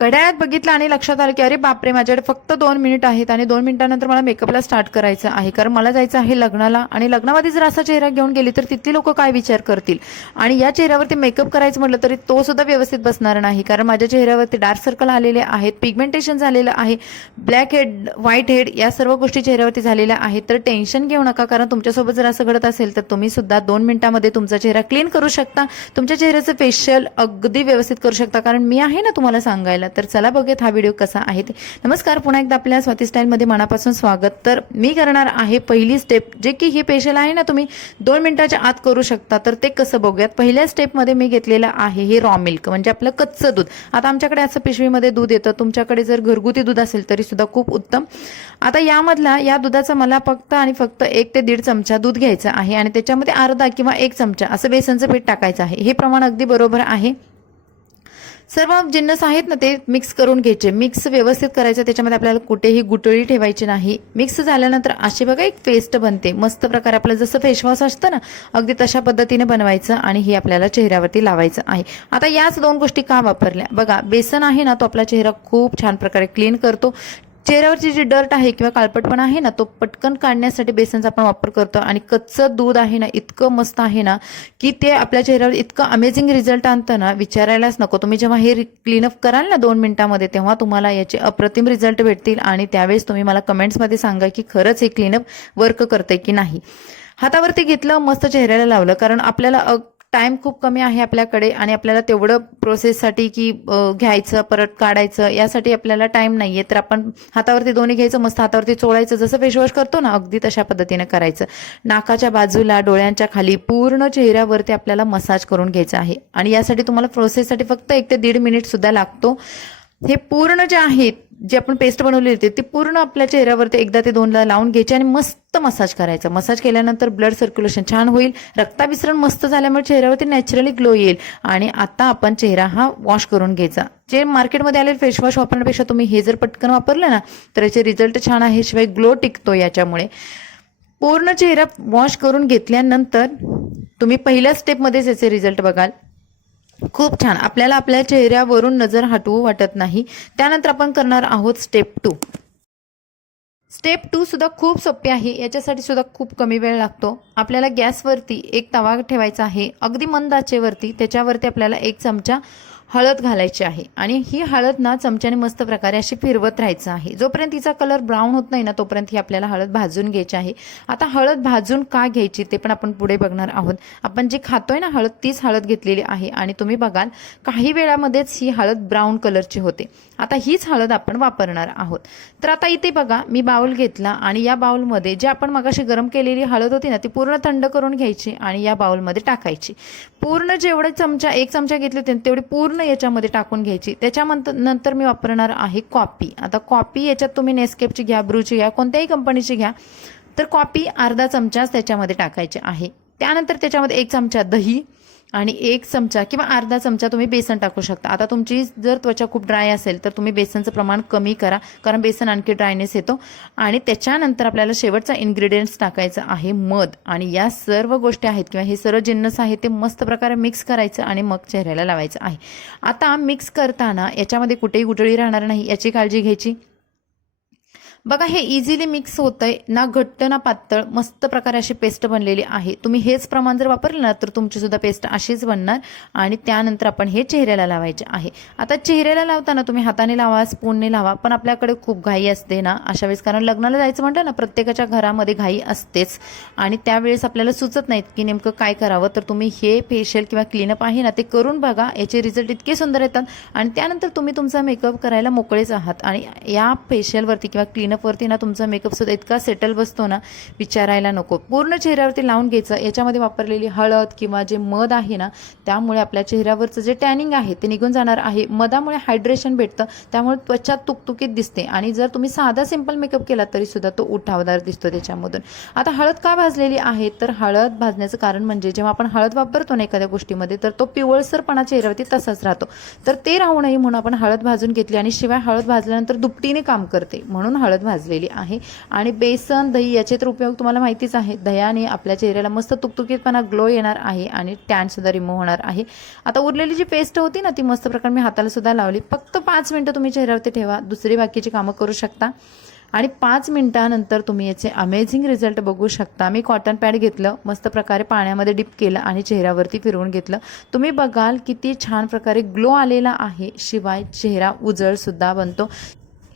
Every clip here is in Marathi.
घड्याळात बघितलं आणि लक्षात आलं की अरे बापरे, माझ्याकडे फक्त 2 मिनिट आहेत आणि 2 मिनिटानंतर मला मेकअपला स्टार्ट करायचं आहे, कारण मला जायचं आहे लग्नाला. आणि लग्नामध्ये जर असा चेहरा घेऊन गेली तर तिथली लोक काय विचार करतील. आणि या चेहऱ्यावरती मेकअप करायचं म्हटलं तरी तो सुद्धा व्यवस्थित बसणार नाही, कारण माझ्या चेहऱ्यावरती डार्क सर्कल आलेले आहेत, पिगमेंटेशन झालेलं आहे, ब्लॅक हेड, व्हाईट हेड या सर्व गोष्टी चेहऱ्यावरती झालेल्या आहेत. तर टेन्शन घेऊ नका, कारण तुमच्यासोबत जर असं घडत असेल तर तुम्ही सुद्धा 2 मिनिटांमध्ये तुमचा चेहरा क्लीन करू शकता, तुमच्या चेहऱ्याचं फेशियल अगदी व्यवस्थित करू शकता, कारण मी आहे ना तुम्हाला सांगायला. तर चला बघूयात हा व्हिडिओ कसा आहे ते. नमस्कार, पुन्हा एकदा आपल्या स्वाती स्टाईलमध्ये मनापासून स्वागत. तर मी करणार आहे पहिली स्टेप, जे की हे फेशियल आहे ना तुम्ही 2 मिनिटाच्या आत करू शकता. तर ते कसं बघूयात. पहिल्या स्टेपमध्ये मी घेतलेलं आहे हे रॉ मिल्क, म्हणजे आपलं कच्चं दूध. आता आमच्याकडे असं पिशवीमध्ये दूध येतं, तुमच्याकडे जर घरगुती दूध असेल तरी सुद्धा खूप उत्तम. आता या दुधाचा मला फक्त आणि फक्त 1 ते 1.5 चमचा दूध घ्यायचं आहे आणि त्याच्यामध्ये अर्धा किंवा 1 चमचा असं बेसनचं पीठ टाकायचं आहे. हे प्रमाण अगदी बरोबर आहे. सर्व जिन्नस आहेत ना ते मिक्स करून घ्यायचे, मिक्स व्यवस्थित करायचं. त्याच्यामध्ये आपल्याला कुठेही गुटळी ठेवायची नाही. मिक्स झाल्यानंतर अशी बघा एक पेस्ट बनते मस्त प्रकारे. आपलं जसं फेसवॉश असतं ना अगदी तशा पद्धतीने बनवायचं आणि हे आपल्याला चेहऱ्यावरती लावायचं आहे. आता याच 2 गोष्टी का वापरल्या बघा. बेसन आहे ना तो आपला चेहरा खूप छान प्रकारे क्लीन करतो. चेहऱ्यावरची जी डर्ट आहे किंवा काळपटपणा आहे ना तो पटकन काढण्यासाठी बेसनचा आपण वापर करतो. आणि कच्चं दूध आहे ना इतकं मस्त आहे ना की ते आपल्या चेहऱ्यावर इतकं अमेझिंग रिझल्ट आणतं ना, विचारायलाच नको. तुम्ही जेव्हा हे क्लीनअप कराल ना 2 मिनिटांमध्ये तेव्हा तुम्हाला याचे अप्रतिम रिझल्ट भेटतील. आणि त्यावेळेस तुम्ही मला कमेंट्समध्ये सांगा की खरंच हे क्लीनअप वर्क करतंय की नाही. हातावरती घेतलं, मस्त चेहऱ्याला लावलं, कारण आपल्याला टाइम खूप कमी आहे आपल्याकडे आणि आपल्याला तेवढं प्रोसेससाठी की घ्यायचं परत काढायचं यासाठी आपल्याला टाइम नाहीये. तर आपण हातावरती दोन्ही घ्यायचं, मस्त हातावरती चोळायचं, जसं फेसवॉश करतो ना अगदी तशा पद्धतीने करायचं. नाकाच्या बाजूला, डोळ्यांच्या खाली, पूर्ण चेहऱ्यावरती आपल्याला मसाज करून घ्यायचं आहे. आणि यासाठी तुम्हाला प्रोसेससाठी फक्त 1 ते 1.5 मिनिट सुद्धा लागतो. हे पूर्ण जे आहेत, जे आपण पेस्ट बनवली होती ती पूर्ण आपल्या चेहऱ्यावरती 1 ते 2 लावून घ्यायची आणि मस्त मसाज करायचा. मसाज केल्यानंतर ब्लड सर्क्युलेशन छान होईल, रक्ताभिसरण मस्त झाल्यामुळे चेहऱ्यावरती नॅचरली ग्लो येईल. आणि आता आपण चेहरा हा वॉश करून घ्यायचा. जे मार्केटमध्ये आलेले फेसवॉश वापरण्यापेक्षा तुम्ही हे जर पटकन वापरलं ना तर याचे रिझल्ट छान आहे, शिवाय ग्लो टिकतो याच्यामुळे. पूर्ण चेहरा वॉश करून घेतल्यानंतर तुम्ही पहिल्या स्टेपमध्येच याचे रिझल्ट बघाल. खूप छान, आपल्याला आपल्या चेहऱ्यावरून नजर हटवू वाटत नाही. त्यानंतर आपण करणार आहोत स्टेप 2. स्टेप 2 सुद्धा खूप सोपी आहे. याच्यासाठी सुद्धा खूप कमी वेळ लागतो. आपल्याला गॅसवरती एक तवा ठेवायचा आहे अगदी मंद आचेवरती. त्याच्यावरती आपल्याला 1 चमचा हळद घालायची आहे आणि ही हळद ना चमच्याने मस्त प्रकारे अशी फिरवत राहायचं आहे. जोपर्यंत तिचा कलर ब्राऊन होत नाही ना तोपर्यंत ही आपल्याला हळद भाजून घ्यायची आहे. आता हळद भाजून का घ्यायची ते पण आपण पुढे बघणार आहोत. आपण जे खातोय ना हळद तीच हळद घेतलेली आहे आणि तुम्ही बघाल काही वेळामध्येच ही हळद ब्राऊन कलरची होते. आता हीच हळद आपण वापरणार आहोत. तर आता इथे बघा मी बाउल घेतला आणि या बाउलमध्ये जे आपण मगाशी गरम केलेली हळद होती ना ती पूर्ण थंड करून घ्यायची आणि या बाउलमध्ये टाकायची. पूर्ण जेवढे चमचा 1 चमचा घेतले होते तेवढी पूर्ण याच्यामध्ये टाकून घ्यायची. त्याच्यानंतर मी वापरणार आहे कॉफी. आता कॉफी याच्यात तुम्ही नेसकेफची घ्या, ब्रूची घ्या, कोणत्याही कंपनीची घ्या. तर कॉफी अर्धा चमचाच त्याच्यामध्ये टाकायचे आहे. त्यानंतर त्याच्यामध्ये 1 चमचा दही आणि 1 चमचा किंवा अर्धा चमचा तुम्ही बेसन टाकू शकता. आता तुमची जर त्वचा खूप ड्राय असेल तर तुम्ही बेसनचं प्रमाण कमी करा, कारण बेसन आणखी ड्रायनेस येतो. आणि त्याच्यानंतर आपल्याला शेवटचा इन्ग्रेडियंट्स टाकायचं आहे मध. आणि या सर्व गोष्टी आहेत किंवा हे सर्व जिन्नस आहे ते मस्त प्रकारे मिक्स करायचं आणि मग चेहऱ्याला लावायचं आहे. आता मिक्स करताना याच्यामध्ये कुठेही गुठळी राहणार नाही याची काळजी घ्यायची. बघा हे इझिली मिक्स होतंय, ना घट्ट ना पातळ, मस्त प्रकारे अशी पेस्ट बनलेली आहे. तुम्ही हेच प्रमाण जर वापरलं ना तर तुमची सुद्धा पेस्ट अशीच बनणार. आणि त्यानंतर आपण हे चेहऱ्याला लावायचे आहे. आता चेहऱ्याला लावताना तुम्ही हाताने लावा, स्पूनने लावा, पण आपल्याकडे खूप घाई असते ना अशा वेळेस, कारण लग्नाला जायचं म्हटलं ना प्रत्येकाच्या घरामध्ये घाई असतेच आणि त्यावेळेस आपल्याला सुचत नाहीत की नेमकं काय करावं. तर तुम्ही हे फेशियल किंवा क्लीनअप आहे ना ते करून बघा, याचे रिझल्ट इतके सुंदर येतात आणि त्यानंतर तुम्ही तुमचा मेकअप करायला मोकळेच आहात. आणि या फेशियलवरती किंवा क्लीनअपवरती ना तुमचा मेकअप सुद्धा इतका सेटल बसतो ना विचारायला नको. पूर्ण चेहऱ्यावरती लावून घ्यायचं. याच्यामध्ये वापरलेली हळद किंवा जे मध आहे ना त्यामुळे आपल्या चेहऱ्यावरचं जे टॅनिंग आहे ते निघून जाणार आहे. मधामुळे हायड्रेशन भेटतं, त्यामुळे त्वचा तुकतुकीत दिसते. आणि जर तुम्ही साधा सिंपल मेकअप केला तरी सुद्धा तो उठावदार दिसतो त्याच्यामधून. आता हळद का भाजलेली आहे, तर हळद भाजण्याचं कारण म्हणजे जेव्हा आपण हळद वापरतो ना एखाद्या गोष्टीमध्ये तर तो पिवळसरपणा चेहऱ्यावरती तसाच राहतो. तर ते राहू नये म्हणून आपण हळद भाजून घेतली. आणि शिवाय हळद भाजल्यानंतर दुपटीने काम करते म्हणून हळद हळद भाजलेली आहे आणि बेसन दही याचे तर उपयोग तुम्हाला माहितीच आहे. दह्याने आपल्या चेहऱ्याला मस्त तुकतुकीतपणा ग्लो येणार आहे आणि टॅन सुद्धा रिमूव्ह होणार आहे. आता उरलेली जी पेस्ट होती ना ती मस्त प्रकारे मी हाताला सुद्धा लावली. फक्त 5 मिनिटं तुम्ही चेहऱ्यावरती ठेवा, दुसरी बाकीची कामं करू शकता आणि 5 मिनिटानंतर तुम्ही याचे अमेझिंग रिझल्ट बघू शकता. मी कॉटन पॅड घेतलं, मस्त प्रकारे पाण्यामध्ये डिप केलं आणि चेहऱ्यावरती फिरवून घेतलं. तुम्ही बघाल किती छान प्रकारे ग्लो आलेला आहे, शिवाय चेहरा उजळसुद्धा बनतो.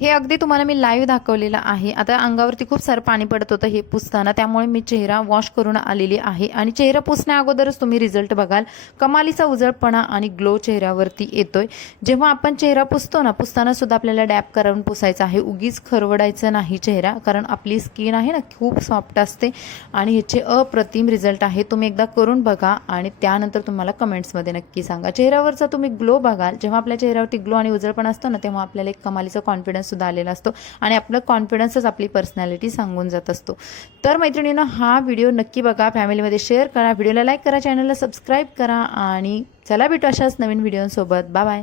हे अगदी तुम्हाला मी लाईव्ह दाखवलेलं आहे. आता अंगावरती खूप सारं पाणी पडत होतं हे पुसताना, त्यामुळे मी चेहरा वॉश करून आलेली आहे आणि चेहरा पुसण्या अगोदरच तुम्ही रिझल्ट बघाल. कमालीचा उजळपणा आणि ग्लो चेहऱ्यावरती येतोय. जेव्हा आपण चेहरा पुसतो ना, पुसताना सुद्धा आपल्याला डॅप करून पुसायचा आहे, उगीच खरवडायचं नाही चेहरा, कारण आपली स्किन आहे ना खूप सॉफ्ट असते आणि ह्याचे अप्रतिम रिझल्ट आहे. तुम्ही एकदा करून बघा आणि त्यानंतर तुम्हाला कमेंट्समध्ये नक्की सांगा. चेहऱ्यावरचा तुम्ही ग्लो बघाल. जेव्हा आपल्या चेहऱ्यावरती ग्लो आणि उजळपणा असतो ना, तेव्हा आपल्याला एक कमालीचा कॉन्फिडन्स सुद्धा आलेला असतो आणि आपलं कॉन्फिडन्सच आपली पर्सनॅलिटी सांगून जात असतो. तर मैत्रिणींनो, हा व्हिडिओ नक्की बघा, फॅमिलीमध्ये शेअर करा, व्हिडिओला लाईक करा, चॅनलला सबस्क्राईब करा आणि चला भेटू अशाच नवीन व्हिडिओसोबत. Bye bye.